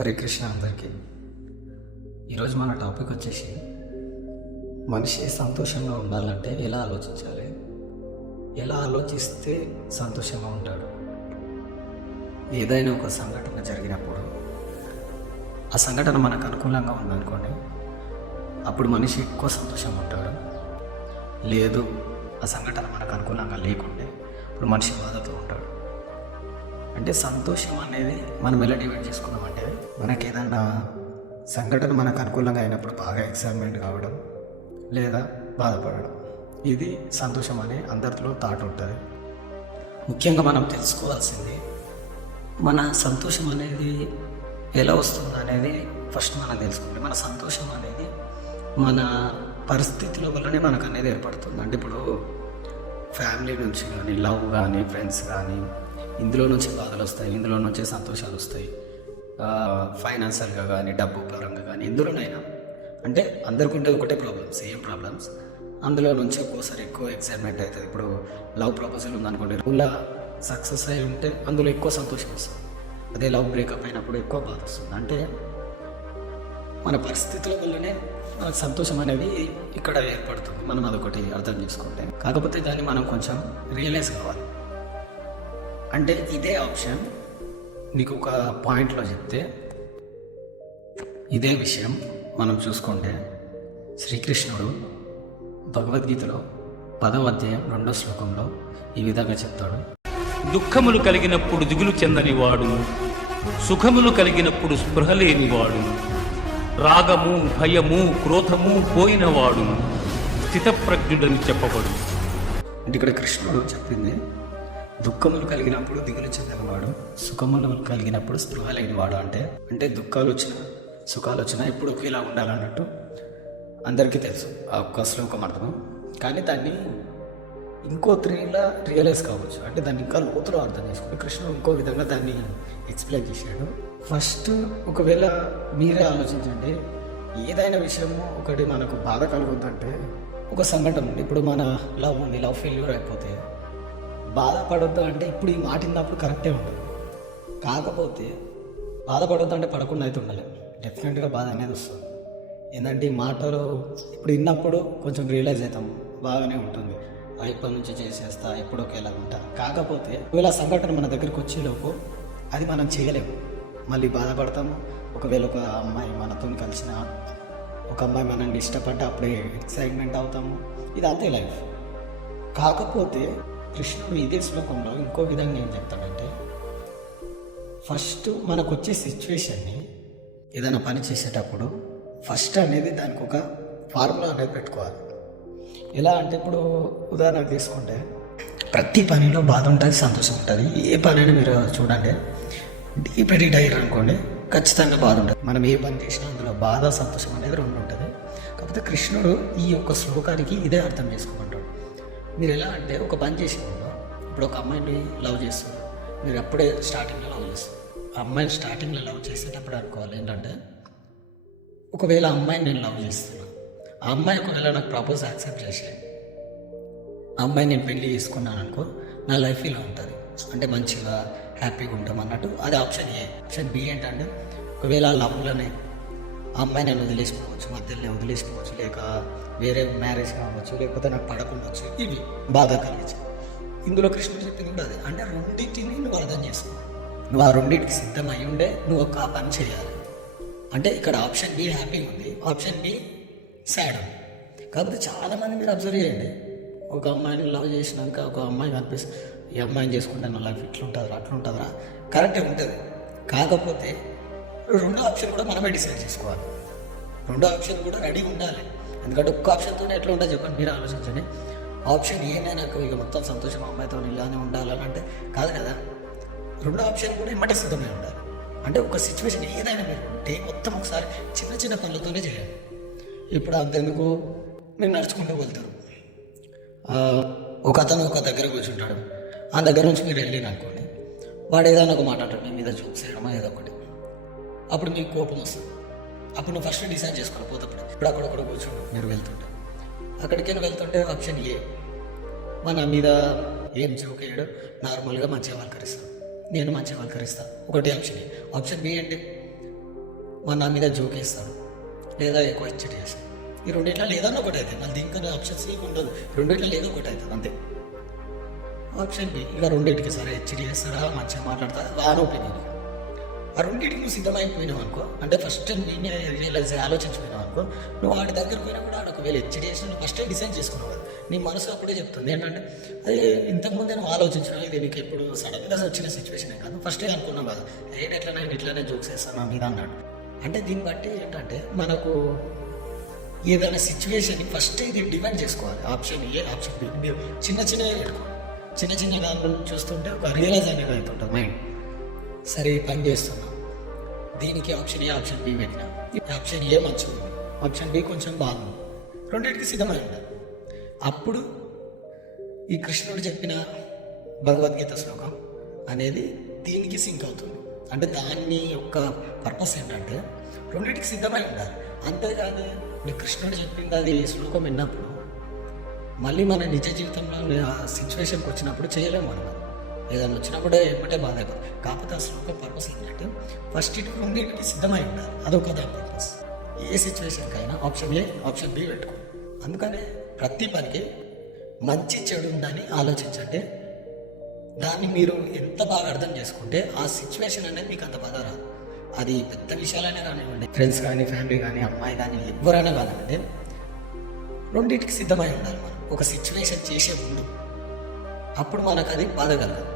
హరే కృష్ణ అందరికీ. ఈరోజు మన టాపిక్ వచ్చేసి మనిషి సంతోషంగా ఉండాలంటే ఎలా ఆలోచించాలి, ఎలా ఆలోచిస్తే సంతోషంగా ఉంటాడు. ఏదైనా ఒక సంఘటన జరిగినప్పుడు ఆ సంఘటన మనకు అనుకూలంగా ఉందనుకోండి, అప్పుడు మనిషి ఎక్కువ సంతోషంగా ఉంటాడు. లేదు ఆ సంఘటన మనకు అనుకూలంగా లేకుంటే ఇప్పుడు మనిషి బాధతో ఉంటాడు. అంటే సంతోషం అనేది మనం ఎలా డివైడ్ చేసుకున్నామంటే, మనకి ఏదైనా సంఘటన మనకు అనుకూలంగా అయినప్పుడు బాగా ఎక్సైట్మెంట్ కావడం లేదా బాధపడడం, ఇది సంతోషం అనే అందరిలో థాట్ ఉంటుంది. ముఖ్యంగా మనం తెలుసుకోవాల్సింది మన సంతోషం అనేది ఎలా వస్తుంది అనేది ఫస్ట్ మనం తెలుసుకోవాలి. మన సంతోషం అనేది మన పరిస్థితుల వల్లనే మనకు అనేది ఏర్పడుతుంది. అంటే ఇప్పుడు ఫ్యామిలీ నుంచి కానీ, లవ్ కానీ, ఫ్రెండ్స్ కానీ, ఇందులో నుంచి బాధలు వస్తాయి, ఇందులో నుంచి సంతోషాలు వస్తాయి. ఫైనాన్షియల్గా కానీ, డబ్బు పరంగా కానీ, ఎందులోనైనా. అంటే అందరికీ ఉంటే ఒకటే ప్రాబ్లమ్స్, సేమ్ ప్రాబ్లమ్స్. అందులో నుంచి ఒక్కోసారి ఎక్కువ ఎక్సైట్మెంట్ అవుతుంది. ఇప్పుడు లవ్ ప్రపోజల్ ఉందనుకోండి, ఇలా సక్సెస్ అయి ఉంటే అందులో ఎక్కువ సంతోషం వస్తుంది. అదే లవ్ బ్రేకప్ అయినప్పుడు ఎక్కువ బాధ వస్తుంది. అంటే మన పరిస్థితుల వల్లనే మనకు సంతోషం అనేది ఇక్కడ ఏర్పడుతుంది. మనం అదొకటి అర్థం చేసుకుంటే, కాకపోతే దాన్ని మనం కొంచెం రియలైజ్ కావాలి. అంటే ఇదే ఆప్షన్ నీకు ఒక పాయింట్లో చెప్తే, ఇదే విషయం మనం చూసుకుంటే శ్రీకృష్ణుడు భగవద్గీతలో 10వ అధ్యాయం 2వ శ్లోకంలో ఈ విధంగా చెప్తాడు: దుఃఖములు కలిగినప్పుడు దిగులు చెందనివాడు, సుఖములు కలిగినప్పుడు స్పృహ లేనివాడు, రాగము భయము క్రోధము పోయినవాడు స్థితప్రజ్ఞుడని చెప్పబడు. అంటే ఇక్కడ కృష్ణుడు చెప్పింది, దుఃఖములు కలిగినప్పుడు దిగులు చెందినవాడు, సుఖములు కలిగినప్పుడు స్పృహ లేనివాడు. అంటే దుఃఖాలు వచ్చినా సుఖాలు వచ్చినా ఎప్పుడు ఒకేలా ఉండాలన్నట్టు అందరికీ తెలుసు ఆ ఒక్క శ్లోకం అర్థం. కానీ దాన్ని ఇంకో త్రీలా రియలైజ్ కావచ్చు. అంటే దాన్ని ఇంకా లోతులో అర్థం చేసుకుంటే కృష్ణుడు ఇంకో విధంగా దాన్ని ఎక్స్ప్లెయిన్ చేశాడు. ఫస్ట్ ఒకవేళ మీరే ఆలోచించండి, ఏదైనా విషయము ఒకటి మనకు బాధ కలుగుతుందంటే, ఒక సంఘటన ఉంది. ఇప్పుడు మన లవ్ ఉంది, లవ్ ఫెయిల్యూర్ అయిపోతే బాధపడొద్దు అంటే ఇప్పుడు ఈ మాట విన్నప్పుడు కరెక్టే ఉంటుంది. కాకపోతే బాధపడొద్దు అంటే పడకుండా అయితే ఉండలేము. డెఫినెట్గా బాధ అనేది వస్తుంది. ఏంటంటే ఈ మాటలు ఇప్పుడు విన్నప్పుడు కొంచెం రియలైజ్ అవుతాము, బాగానే ఉంటుంది, ఇప్పటి నుంచి చేసేస్తా, ఎప్పుడు ఒకేలా ఉంటా. కాకపోతే ఒకవేళ సంఘటన మన దగ్గరికి వచ్చేలోపు అది మనం చేయలేము, మళ్ళీ బాధపడతాము. ఒకవేళ ఒక అమ్మాయి మనతో కలిసిన ఒక అమ్మాయి మనల్ని ఇష్టపడ్డ అప్పుడే ఎక్సైట్మెంట్ అవుతాము. ఇది అంతే లైఫ్. కాకపోతే కృష్ణుడు ఇదే శ్లోకంలో ఇంకో విధంగా ఏం చెప్తాడంటే, ఫస్ట్ మనకు వచ్చే సిచ్యువేషన్ని ఏదైనా పని చేసేటప్పుడు ఫస్ట్ అనేది దానికి ఒక ఫార్ములా అనేది పెట్టుకోవాలి. ఎలా అంటే ఇప్పుడు ఉదాహరణకు తీసుకుంటే, ప్రతి పనిలో బాధ ఉంటుంది, సంతోషం ఉంటుంది. ఏ పని అయినా మీరు చూడండి, డీప్ ఎడిట్ అయ్యారు అనుకోండి, ఖచ్చితంగా బాధ ఉంటుంది. మనం ఏ పని చేసినా అందులో బాధ సంతోషం అనేది రెండు ఉంటుంది. కాకపోతే కృష్ణుడు ఈ యొక్క శ్లోకానికి ఇదే అర్థం చేసుకోమంటాడు. మీరు ఎలా అంటే, ఒక పని చేసినప్పుడు ఇప్పుడు ఒక అమ్మాయిని లవ్ చేస్తారు, మీరు అప్పుడే స్టార్టింగ్లో లవ్ చేస్తారు. ఆ అమ్మాయిని స్టార్టింగ్లో లవ్ చేసేటప్పుడు అనుకోవాలి ఏంటంటే, ఒకవేళ ఆ అమ్మాయిని నేను లవ్ చేస్తున్నాను, ఆ అమ్మాయి ఒకవేళ నాకు ప్రపోజ్ యాక్సెప్ట్ చేసి ఆ అమ్మాయి నేను పెళ్లి చేసుకున్నాను అనుకో, నా లైఫ్ ఇలా ఉంటుంది, అంటే మంచిగా హ్యాపీగా ఉంటాం అన్నట్టు. అది ఆప్షన్ ఏ. ఆప్షన్ బి ఏంటంటే, ఒకవేళ ఆ లవ్లోనే ఆ అమ్మాయి నేను వదిలేసుకోవచ్చు, మధ్యలోనే వదిలేసుకోవచ్చు, లేక వేరే మ్యారేజ్ కావచ్చు, లేకపోతే నాకు పడకుండొచ్చు. ఇవి బాధ కలిగించి ఇందులో కృష్ణుడు చెప్పింది కూడా అదే. అంటే రెండింటిని నువ్వు అర్థం చేసుకో, నువ్వు ఆ రెండింటికి సిద్ధమై ఉండే నువ్వు ఒక పని చేయాలి. అంటే ఇక్కడ ఆప్షన్ బి హ్యాపీగా ఉంది, ఆప్షన్ బి సాడ్ ఉంది. కాకపోతే చాలామంది మీరు అబ్జర్వ్ చేయండి, ఒక అమ్మాయిని లవ్ చేసినాక ఒక అమ్మాయి కనిపిస్తుంది, ఈ అమ్మాయిని చేసుకుంటే నా లైఫ్ ఇట్లుంటుందిరా అట్లుంటుందిరా, కరెక్టే ఉంటుంది. కాకపోతే రెండో ఆప్షన్ కూడా మనమే డిసైడ్ చేసుకోవాలి. రెండో ఆప్షన్ కూడా రెడీగా ఉండాలి. ఎందుకంటే ఒక్క ఆప్షన్తోనే ఎట్లా ఉంటుందో చెప్పండి, మీరు ఆలోచించండి. ఆప్షన్ ఏనే నాకు ఇక మొత్తం సంతోషం అమ్మాయితో ఇలానే ఉండాలని అంటే కాదు కదా. రెండో ఆప్షన్ కూడా ఇమ్మటే సిద్ధమై ఉండాలి. అంటే ఒక సిచ్యువేషన్ ఏదైనా మీరు డే మొత్తం ఒకసారి చిన్న చిన్న పనులతోనే చేయాలి. ఇప్పుడు అంతెందుకు, మీరు నడుచుకుంటూ వెళ్తారు, ఒక అతను ఒక దగ్గర కూర్చుంటాడు, ఆ దగ్గర నుంచి మీరు వెళ్ళిన అనుకోండి, వాడు ఏదైనా ఒక మాట అంటాడు, మీ మీద జోక్స్ వేయడమో ఏదో ఒకటి, అప్పుడు మీకు కోపం వస్తుంది. అప్పుడు నువ్వు ఫస్ట్ డిసైడ్ చేసుకోవాలి పోతప్పుడు. ఇప్పుడు అక్కడొక్కడ కూర్చుంటు మీరు వెళ్తుంటే, అక్కడికి వెళ్తుంటే ఆప్షన్ ఏ, మన మీద ఏం జోక్ వేయడం, నార్మల్గా మంచిగా పలకరిస్తాను, నేను మంచిగా పలకరిస్తాను, ఒకటి ఆప్షన్ ఏ. ఆప్షన్ బి అంటే నా మీద జోకేస్తాడు లేదా ఎక్కువ హెచ్చరి చేస్తాడు. ఈ రెండిట్లో లేదన్నా ఒకటి అవుతుంది. మళ్ళీ దీనికన్నా ఆప్షన్స్ ఏమి ఉండదు. రెండిట్లో లేదో ఒకటి అవుతుంది అంతే. ఆప్షన్ బి ఇక రెండింటికి సరే హెచ్చరి చేస్తాడా మంచిగా మాట్లాడతాడు వారి ఒపీనియన్. ఆ రెండింటికి నువ్వు సిద్ధమైపోయినావు అనుకో, అంటే ఫస్ట్ నేనే రియలైజ్ ఆలోచించిపోయినావు అనుకో, నువ్వు వాడి దగ్గర పోయినా కూడా ఆడ ఒకవేళ హెచ్చరి చేసి నువ్వు ఫస్టే డిసైడ్ చేసుకున్నావు కదా. నీ మనసు అప్పుడే చెప్తుంది ఏంటంటే అది ఇంతకుముందే నువ్వు ఆలోచించినావు, ఇది నీకు ఎప్పుడు సడన్గా వచ్చిన సిచ్యువేషన్ కాదు, ఫస్టే అనుకున్నావు కదా ఎట్లనే జోక్స్ వేస్తాను మీద అన్నాడు. అంటే దీన్ని బట్టి ఏంటంటే మనకు ఏదైనా సిచ్యువేషన్ ఫస్ట్ ఇది డివైడ్ చేసుకోవాలి. ఆప్షన్ ఏ ఆప్షన్ బి మీరు చిన్నగా పెట్టుకోవాలి. చిన్న దాని చూస్తుంటే ఒక రియలైజ్ అనేది అవుతుంటుంది మైండ్. సరే ఈ పని చేస్తున్నాం, దీనికి ఆప్షన్ ఏ ఆప్షన్ బి పెట్టినా ఆప్షన్ ఏ మంచిగా ఉంది, ఆప్షన్ బి కొంచెం బాగుంది, రెండింటికి సిద్ధమై ఉండాలి. అప్పుడు ఈ కృష్ణుడు చెప్పిన భగవద్గీత శ్లోకం అనేది దీనికి సింక్ అవుతుంది. అంటే దాని యొక్క పర్పస్ ఏంటంటే రెండింటికి సిద్ధమై ఉండాలి. అంతేకాదు నీ కృష్ణుడు చెప్పింది అది శ్లోకం విన్నప్పుడు మళ్ళీ మన నిజ జీవితంలో ఆ సిచ్యువేషన్కి వచ్చినప్పుడు చేయలేము మనం. ఏదైనా వచ్చినప్పుడే ఏమంటే బాధ అయిపోతుంది. కాకపోతే ఆ శ్లోకం పర్పస్ ఏంటంటే ఫస్ట్ ఇటు రెండింటికి సిద్ధమై ఉండాలి. అదొక దాని పర్పస్. ఏ సిచ్యువేషన్కైనా ఆప్షన్ ఏ ఆప్షన్ బి పెట్టుకో. అందుకనే ప్రతి పనికి మంచి చెడు ఉందని ఆలోచించండి. దాన్ని మీరు ఎంత బాగా అర్థం చేసుకుంటే ఆ సిచ్యువేషన్ అనేది మీకు అంత బాధ రాదు. అది పెద్ద విషయాలైనా కానివ్వండి, ఫ్రెండ్స్ కానీ ఫ్యామిలీ కానీ అమ్మాయి కానీ ఎవరైనా కానివ్వండి, రెండింటికి సిద్ధమై ఉండాలి మనం ఒక సిచ్యువేషన్ చేసే ముందు. అప్పుడు మనకు అది బాధ కలగదు.